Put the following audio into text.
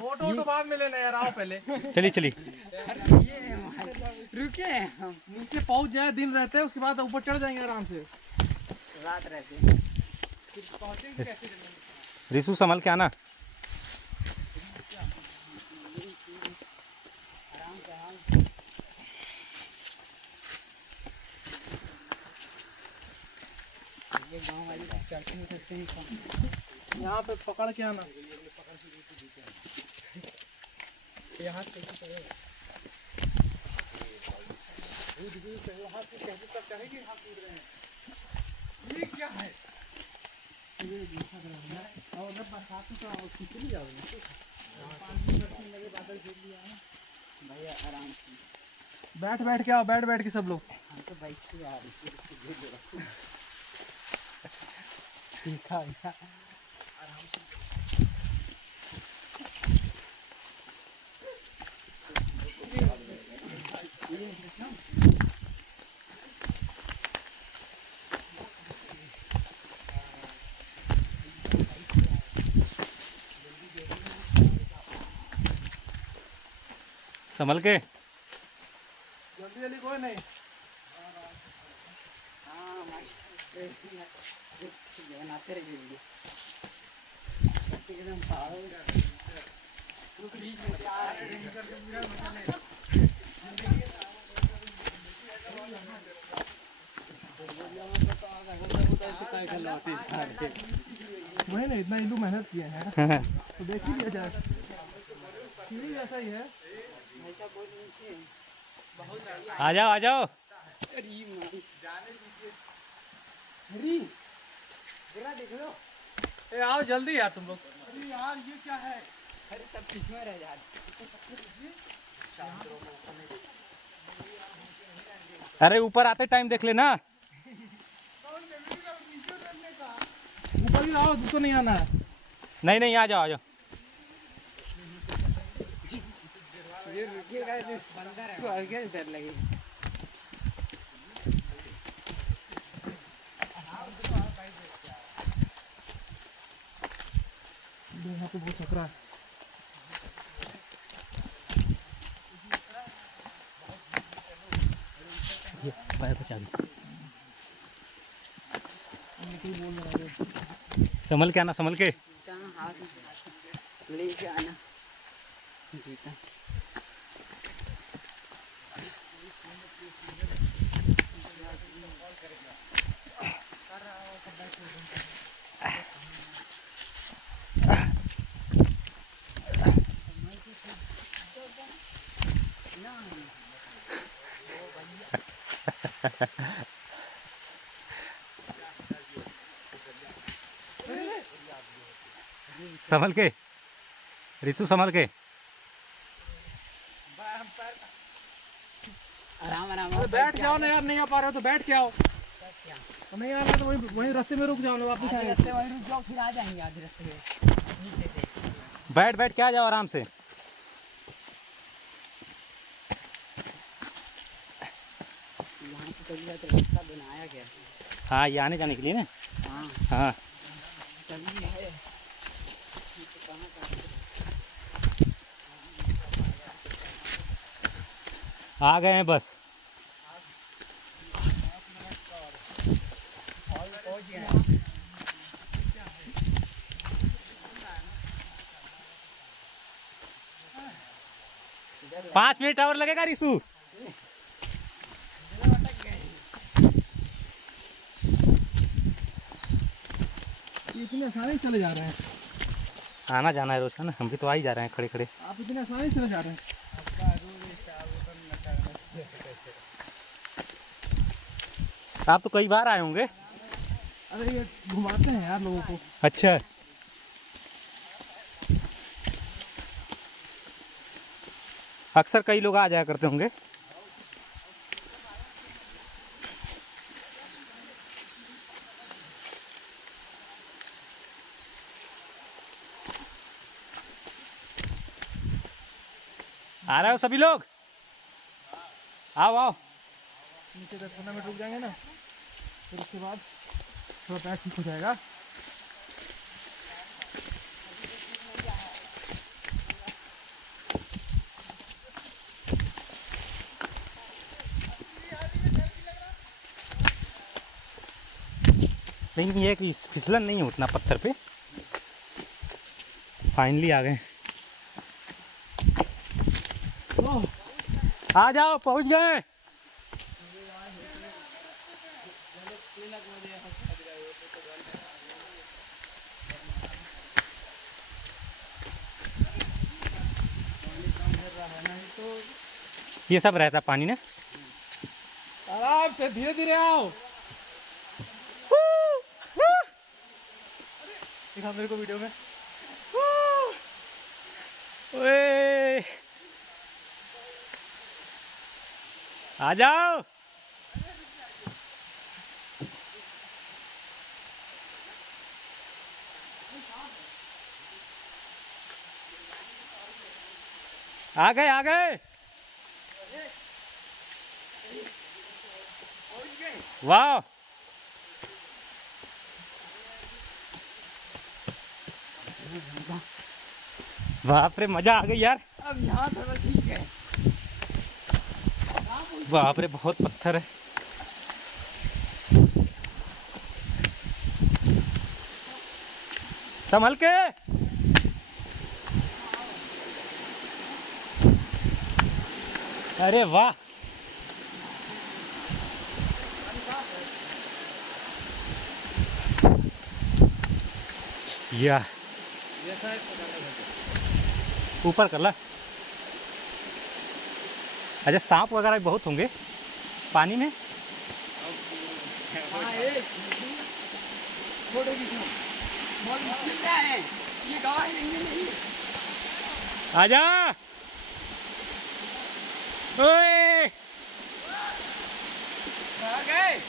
Photo तो बाद में लेना यार, आओ पहले। चलिए चलिए। रुके हम नीचे पहुंच जाए, दिन रहते हैं उसके बाद ऊपर चढ़ जाएंगे आराम से। रात रहते पहुंचेंगे कैसे? रिसू संभल के आना। ये गाँव वाली चढ़ नहीं सकते हैं। यहाँ पे पकड़ के आना। यहाँ से ये क्या है? और बरसात का कितनी जाओगे? भैया आराम से बैठ बैठ के आओ, बैठ बैठ के सब लोग। हम तो बाइक से आ रहे हैं। ठीक है संभल के। जल्दी जल्दी कोई नहीं। हाँ बनाते रहिए एकदम वही ना, इतना इल्लू मेहनत किए हैं तो देख ही लिया जाए। सीढ़ी जैसा ही है। आ जाओ आ जाओ। देख लो। ए आओ जल्दी यार तुम लोग। अरे यार ये क्या है? अरे सब पीछे में रह जा। अरे ऊपर आते टाइम देख लेना। ऊपर ही आओ, जिसको नहीं आना है। नहीं नहीं, आ जाओ आ जाओ। ये रुकिएगा तो अलग डर लगेगा। यहाँ पे बहुत खतरा है। ये पैर बचा दो। संभल के आना, संभल के। हाथ लेके आना जूता। संभल के रिसू, संभल के। आराम आराम। बैठ जाओ ना यार, नहीं आ पा रहे हो तो बैठ के आओ। नहीं आ रहा तो वहीं रास्ते में रुक जाओ ना, वापस आएंगे। रास्ते वहीं रुक जाओ, फिर आ जाएंगे आधे रास्ते में नीचे से। बैठ बैठ के आ जाओ आराम से। यहाँ से चली जाते रास्ता बनाया गया। हाँ, ये आने जाने के लिए ना। हाँ हाँ चलिए है। आ गए हैं बस। पाँच मिनट और लगेगा रिसू। इतने आसानी से चले जा रहे हैं। आना जाना है रोज का ना, हम भी तो आ ही जा रहे हैं खड़े खड़े। आप इतने आसानी से चले जा रहे हैं। आप तो कई बार आए होंगे। अरे ये घुमाते हैं यार लोगों को। अच्छा, अक्सर कई लोग आ जाया करते होंगे। आ रहे हो सभी लोग? आओ आओ। नीचे 10-15 मिनट रुक जाएंगे ना, फिर उसके बाद थोड़ा पैर ठीक हो जाएगा। लेकिन ये कि फिसलन नहीं है उतना पत्थर पे। फाइनली आ गए। ओह, आ जाओ, पहुंच गए। ये सब रहता पानी ना। आराम से धीरे धीरे आओ। दिखा मेरे को वीडियो में। ओए, आ जाओ। आ गए, आ गए। वाह, बाप रे, मजा आ गई यार। अब यहाँ थोड़ा ठीक है। बाप रे, बहुत पत्थर है। संभल के। अरे वाह, या ऊपर कर ला। अच्छा, सांप वगैरह भी बहुत होंगे पानी में। हाँ, ये फोटो खींचो। बहुत मुश्किल क्या है, ये गवाह नहीं। आजा। ओए, आ गए।